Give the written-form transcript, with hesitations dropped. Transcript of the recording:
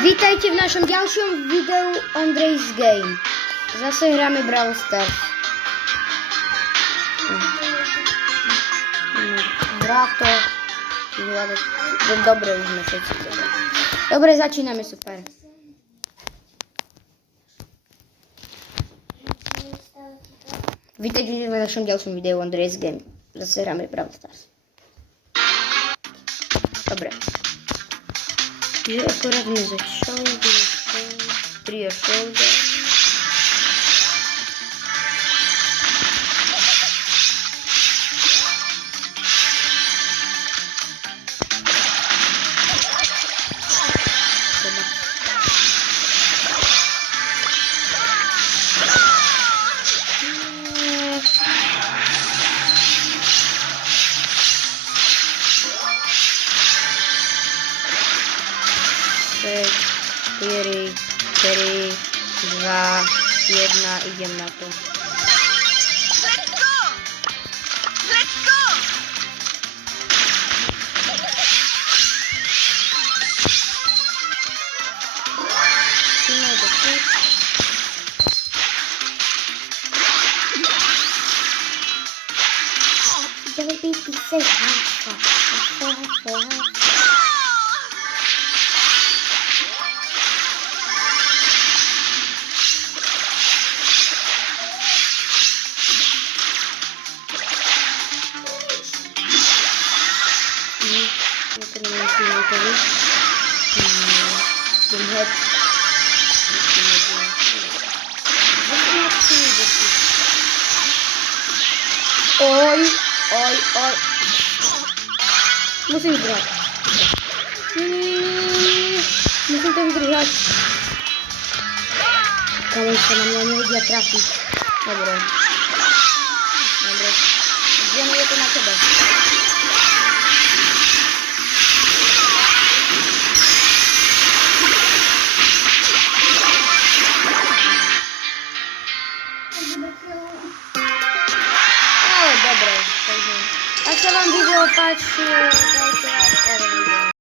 Witajcie w naszym dalszym wideo Andrzej's Game. Zase gramy Brawl Stars. Brato. Dobre już myślicie. Dobre, zaczynamy, super. Witajcie w naszym dalszym wideo Andrzej's Game. Zase gramy Brawl Stars. Dobra. I akurat mnie zaciął, trio shoulder. Cztery, 2, 1, idziemy na to. Let's go! Let's go! Oj. Muszę wygrać. Muszę to wygrać. Kolejka na mnie nie będzie trafić. Dobra. Idziemy je to na ciebie. O, dobra. Jak się wam wideo patrzy, dajcie łapkę do wideo.